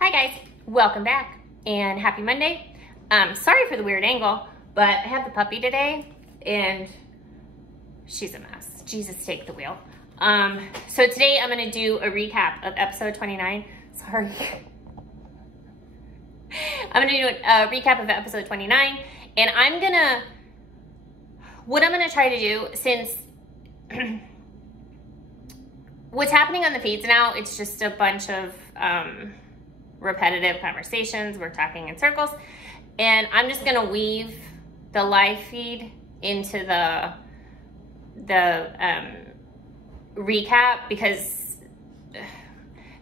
Hi guys, welcome back and happy Monday. Sorry for the weird angle, but I have the puppy today and she's a mess. Jesus, take the wheel. So today I'm gonna do a recap of episode 29. Sorry. I'm gonna do a recap of episode 29 and what I'm gonna try to do, since what's happening on the feeds now, it's just a bunch of repetitive conversations. We're talking in circles, and I'm just gonna weave the live feed into the recap, because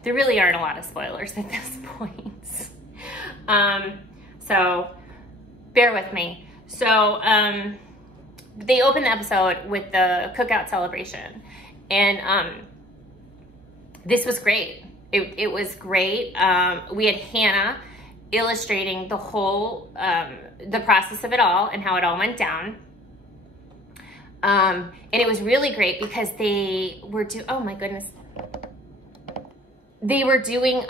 there really aren't a lot of spoilers at this point. So bear with me. So they open the episode with the cookout celebration, and this was great. It was great. We had Hannah illustrating the whole, the process of it all and how it all went down. And it was really great because they were oh my goodness. They were doing,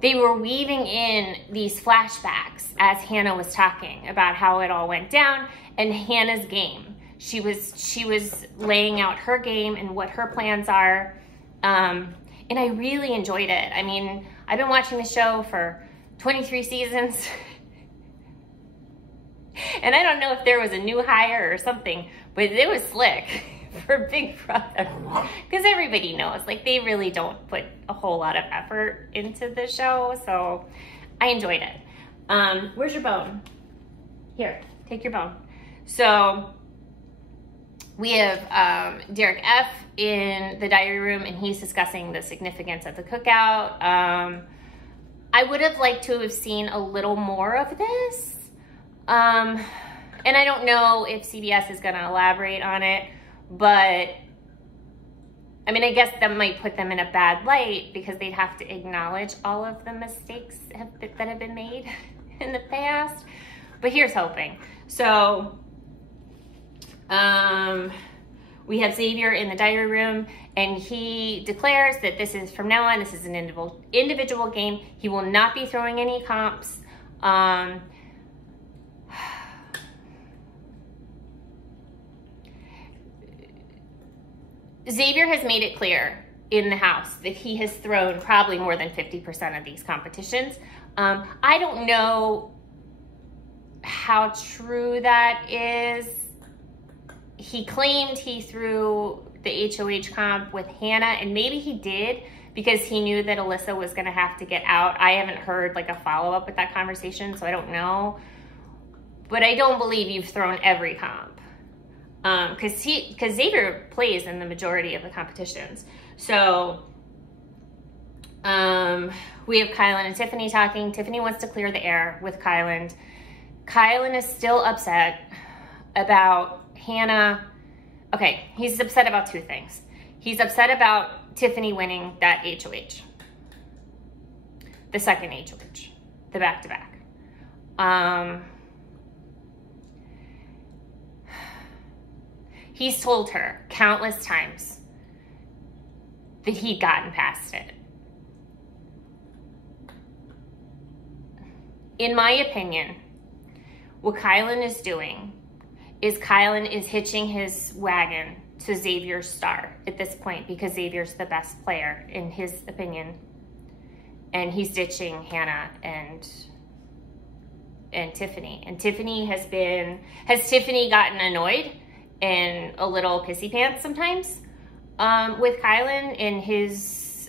they were weaving in these flashbacks as Hannah was talking about how it all went down and Hannah's game. She was laying out her game and what her plans are. And I really enjoyed it. I mean, I've been watching the show for 23 seasons. And I don't know if there was a new hire or something, but it was slick for Big Brother. Because everybody knows, like, they really don't put a whole lot of effort into the show. So I enjoyed it. Where's your bone? Here, take your bone. So we have Derek F. in the diary room, and he's discussing the significance of the cookout. I would have liked to have seen a little more of this. And I don't know if CBS is going to elaborate on it, but I mean, I guess that might put them in a bad light because they'd have to acknowledge all of the mistakes that have been made in the past. But here's hoping. So we have Xavier in the diary room, and he declares that this is, from now on, this is an individual game. He will not be throwing any comps. Xavier has made it clear in the house that he has thrown probably more than 50% of these competitions. I don't know how true that is. He claimed he threw the HOH comp with Hannah, and maybe he did because he knew that Alyssa was going to have to get out. I haven't heard like a follow-up with that conversation, so I don't know. But I don't believe you've thrown every comp. Because Xavier plays in the majority of the competitions. So we have Kyland and Tiffany talking. Tiffany wants to clear the air with Kyland. Kyland is still upset about Hannah. Okay, he's upset about two things. He's upset about Tiffany winning that HOH. The second HOH. The back-to-back. He's told her countless times that he'd gotten past it. In my opinion, what Kyland is doing is Kyland is hitching his wagon to Xavier's star at this point because Xavier's the best player in his opinion. And he's ditching Hannah and Tiffany. And Tiffany has Tiffany gotten annoyed and a little pissy pants sometimes with Kyland and his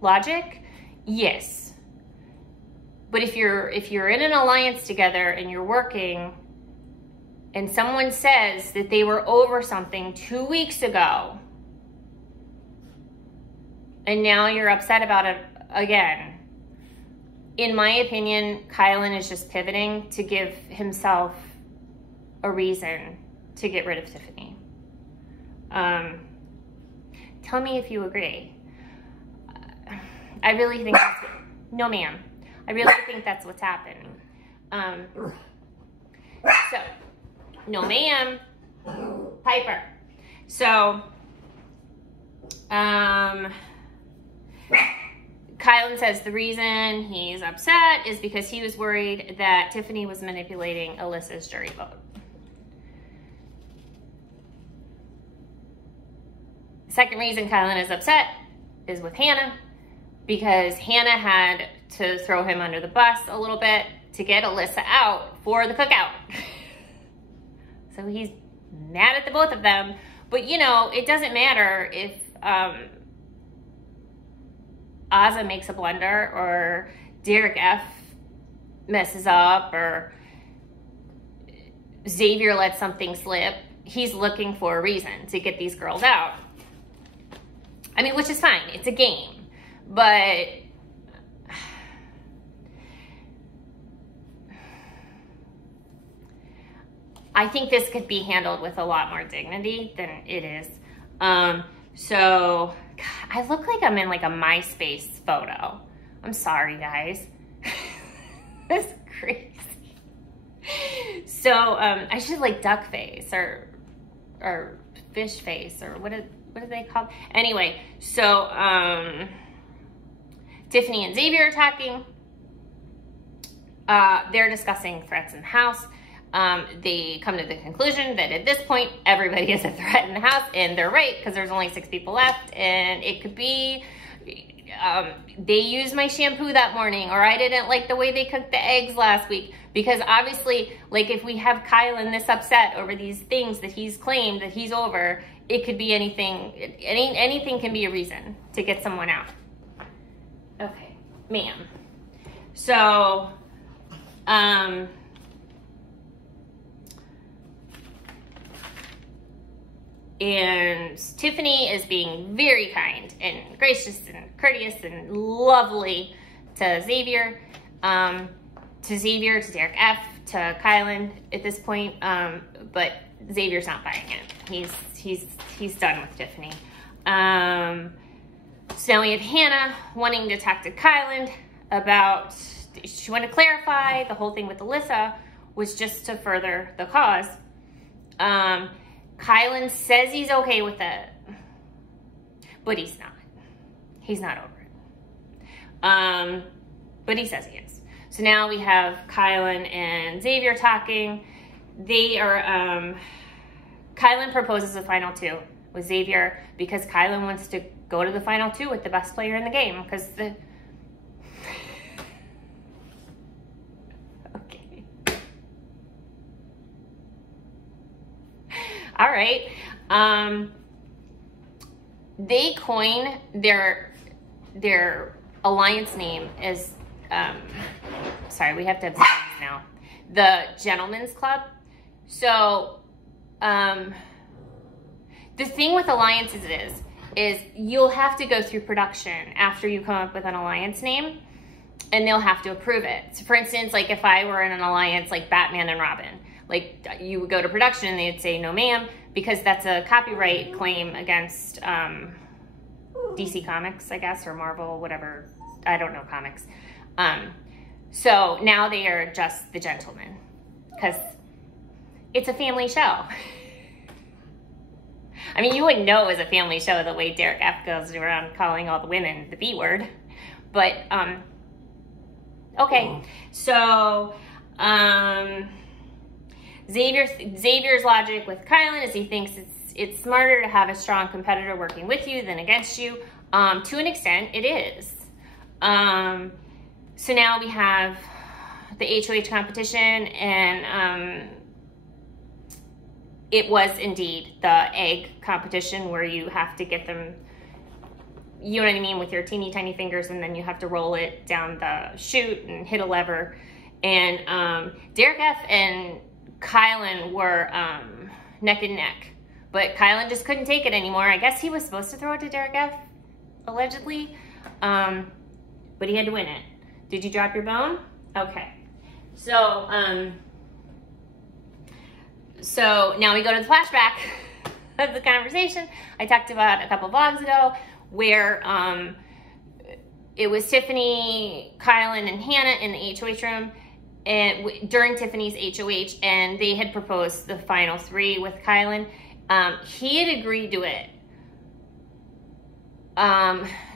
logic? Yes. But if you're in an alliance together and you're working and someone says that they were over something 2 weeks ago and now you're upset about it again, in my opinion, Kyland is just pivoting to give himself a reason to get rid of Tiffany. Tell me if you agree. I really think that's no ma'am. I really think that's what's happening. So, no ma'am, Piper. So, Kylan says the reason he's upset is because he was worried that Tiffany was manipulating Alyssa's jury vote. Second reason Kylan is upset is with Hannah, because Hannah had to throw him under the bus a little bit to get Alyssa out for the cookout. So he's mad at the both of them. But, you know, it doesn't matter if Azah makes a blunder or Derek F messes up or Xavier lets something slip. He's looking for a reason to get these girls out. I mean, which is fine. It's a game. But I think this could be handled with a lot more dignity than it is. So, God, I look like I'm in like a MySpace photo. I'm sorry, guys. That's crazy. So, I should like duck face or fish face or what are they called? Anyway, so Tiffany and Xavier are talking. They're discussing threats in the house. They come to the conclusion that at this point, everybody is a threat in the house, and they're right, because there's only 6 people left, and it could be, they used my shampoo that morning, or I didn't like the way they cooked the eggs last week, because obviously, like, if we have Kylan this upset over these things that he's claimed that he's over, it could be anything, anything can be a reason to get someone out. Okay, ma'am. So, and Tiffany is being very kind and gracious and courteous and lovely to Xavier, to Derek F, to Kylan at this point, but Xavier's not buying it. He's done with Tiffany. So now we have Hannah wanting to talk to Kylan about, she wanted to clarify the whole thing with Alyssa was just to further the cause. Kylan says he's okay with it, but he's not. He's not over it. But he says he is. So now we have Kylan and Xavier talking. They are, Kylan proposes a final 2 with Xavier because Kylan wants to go to the final 2 with the best player in the game, because the... Okay. All right. They coin their alliance name as, sorry, we have to have names now. The Gentlemen's Club. So, the thing with alliances is you'll have to go through production after you come up with an alliance name, and they'll have to approve it. So for instance, like if I were in an alliance like Batman and Robin, like you would go to production and they'd say, no ma'am, because that's a copyright claim against DC Comics, I guess, or Marvel, whatever. I don't know comics. So now they are just the Gentlemen, because it's a family show. I mean, you wouldn't know it was a family show the way Derek F goes around calling all the women the B word. But, okay. So, Xavier's logic with Kylan is he thinks it's smarter to have a strong competitor working with you than against you. To an extent, it is. So now we have the HOH competition, and it was indeed the egg competition where you have to get them, you know what I mean, with your teeny tiny fingers, and then you have to roll it down the chute and hit a lever. And Derek F and Kylan were neck and neck, but Kylan just couldn't take it anymore. I guess he was supposed to throw it to Derek F, allegedly, but he had to win it. Did you drop your bone? Okay. So, so now we go to the flashback of the conversation I talked about a couple vlogs ago, where it was Tiffany, Kylan, and Hannah in the HOH room, and during Tiffany's HOH, and they had proposed the final 3 with Kylan. He had agreed to it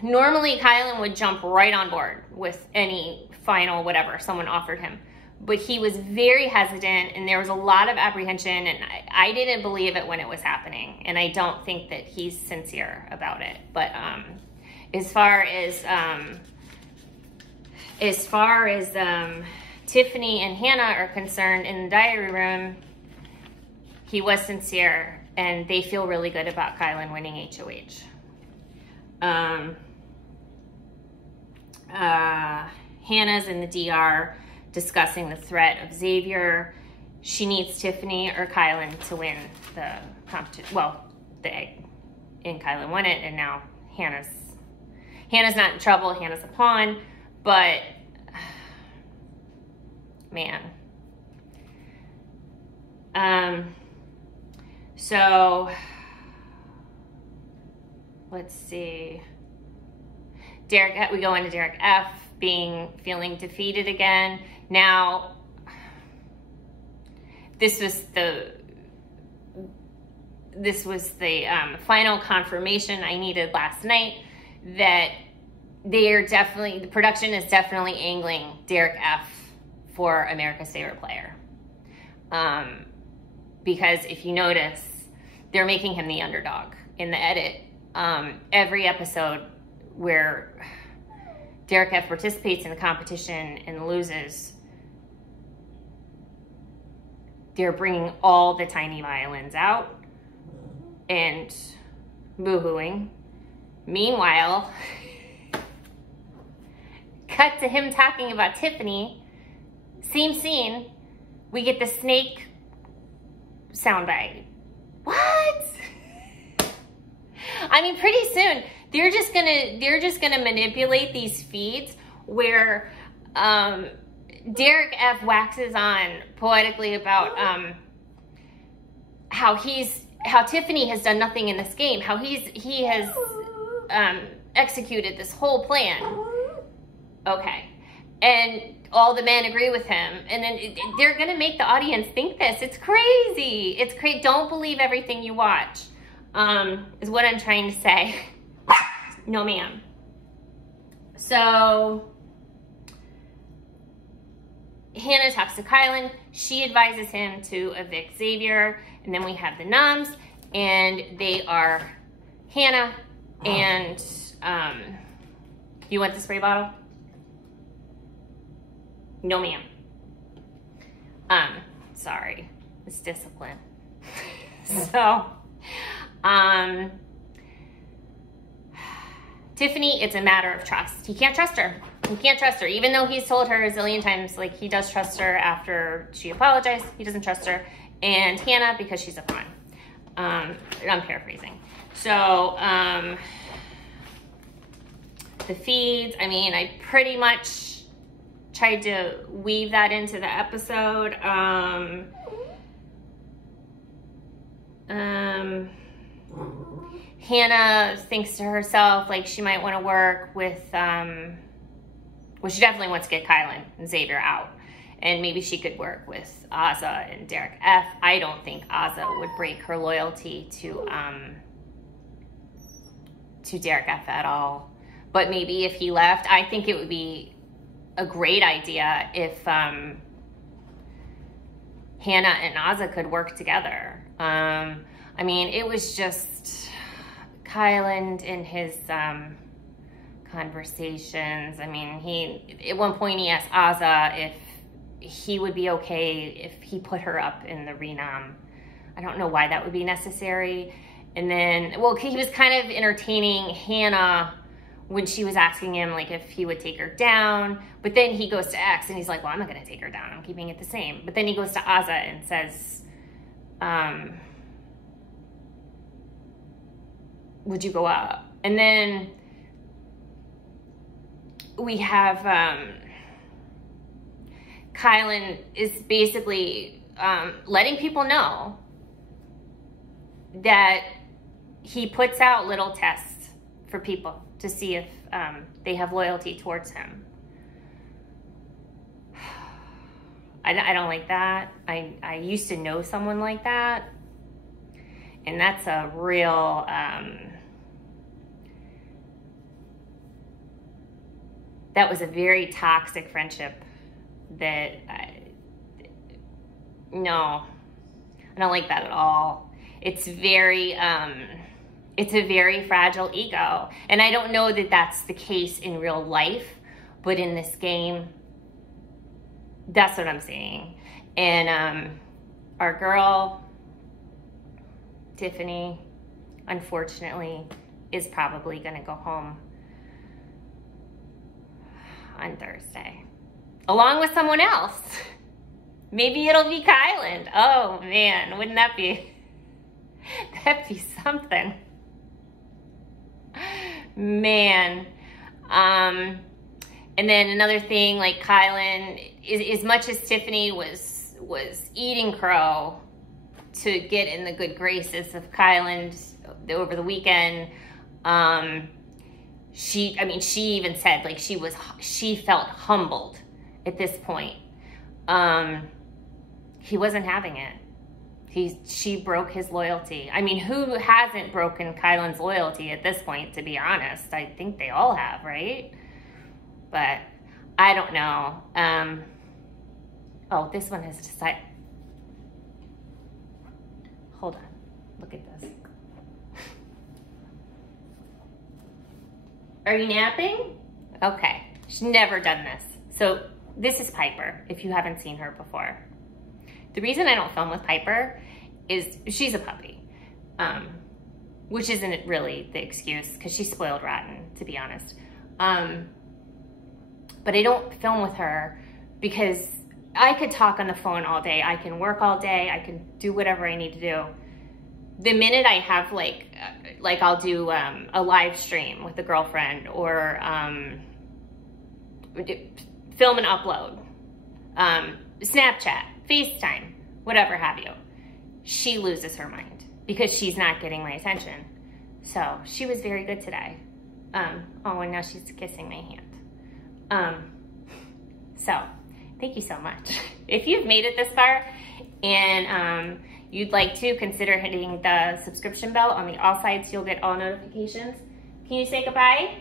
Normally Kylan would jump right on board with any final whatever someone offered him, but he was very hesitant, and there was a lot of apprehension, and I didn't believe it when it was happening, and I don't think that he's sincere about it. But as far as Tiffany and Hannah are concerned, in the diary room, he was sincere, and they feel really good about Kylan winning HOH. Hannah's in the DR discussing the threat of Xavier. She needs Tiffany or Kylan to win the competition. Well, the egg. And Kylan won it, and now Hannah's not in trouble. Hannah's a pawn, but man. So let's see. Derek, we go into Derek F feeling defeated again. Now, this was the final confirmation I needed last night that the production is definitely angling Derek F for America's Favorite Player. Because if you notice, they're making him the underdog in the edit. Every episode where Derek F participates in the competition and loses, they're bringing all the tiny violins out and boo-hooing. Meanwhile, cut to him talking about Tiffany. Same scene, we get the snake soundbite. What? I mean, pretty soon they're just gonna manipulate these feeds where Derek F waxes on poetically about how Tiffany has done nothing in this game, how he has executed this whole plan. Okay, and all the men agree with him, and then they're gonna make the audience think this. It's crazy. It's crazy. Don't believe everything you watch. Is what I'm trying to say. No, ma'am. So Hannah talks to Kylan. She advises him to evict Xavier, and then we have the Noms, and they are Hannah and you want the spray bottle? No, ma'am. Sorry, it's discipline. So, Tiffany, it's a matter of trust. He can't trust her. He can't trust her, even though he's told her a zillion times, like, he does trust her after she apologized. He doesn't trust her. And Hannah, because she's a pawn. I'm paraphrasing. So, the feeds, I mean, I pretty much tried to weave that into the episode. Hannah thinks to herself, like, she might want to work with, well, she definitely wants to get Kylan and Xavier out. And maybe she could work with Azah and Derek F. I don't think Azah would break her loyalty to Derek F at all. But maybe if he left, I think it would be a great idea if Hannah and Azah could work together. I mean, it was just Kylan in his conversations. I mean, at one point he asked Azah if he would be okay if he put her up in the renom. I don't know why that would be necessary. And then, well, he was kind of entertaining Hannah when she was asking him, like, if he would take her down. But then he goes to X and he's like, well, I'm not going to take her down. I'm keeping it the same. But then he goes to Azah and says, would you go up? And then we have Kylan is basically letting people know that he puts out little tests for people to see if they have loyalty towards him. I don't like that. I used to know someone like that, and that's a real that was a very toxic friendship that no, I don't like that at all. It's very, it's a very fragile ego. And I don't know that that's the case in real life, but in this game, that's what I'm seeing. And our girl, Tiffany, unfortunately, is probably gonna go home on Thursday, along with someone else. Maybe it'll be Kyland. Oh man, wouldn't that be, that'd be something. Man. And then another thing, like Kyland, as much as Tiffany was eating crow to get in the good graces of Kyland over the weekend, she even said, like, she felt humbled at this point. He wasn't having it. She broke his loyalty. I mean, who hasn't broken Kyland's loyalty at this point, to be honest? I think they all have, right? But I don't know. Oh, this one has decided. Hold on. Look at this. Are you napping? Okay. She's never done this. So this is Piper, if you haven't seen her before. The reason I don't film with Piper is she's a puppy, which isn't really the excuse because she's spoiled rotten, to be honest. But I don't film with her because I could talk on the phone all day. I can work all day. I can do whatever I need to do. The minute I have like I'll do a live stream with a girlfriend or film and upload, Snapchat, FaceTime, whatever have you, she loses her mind because she's not getting my attention. So she was very good today. Oh, and now she's kissing my hand. So thank you so much. If you've made it this far and you'd like to, consider hitting the subscription bell on the all sides so you'll get all notifications. Can you say goodbye?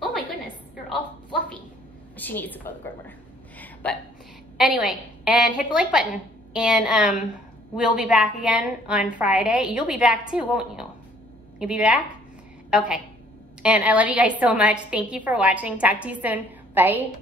Oh my goodness, you're all fluffy. She needs to go to the groomer. But anyway, and hit the like button. And we'll be back again on Friday. You'll be back too, won't you? You'll be back? Okay. And I love you guys so much. Thank you for watching. Talk to you soon. Bye.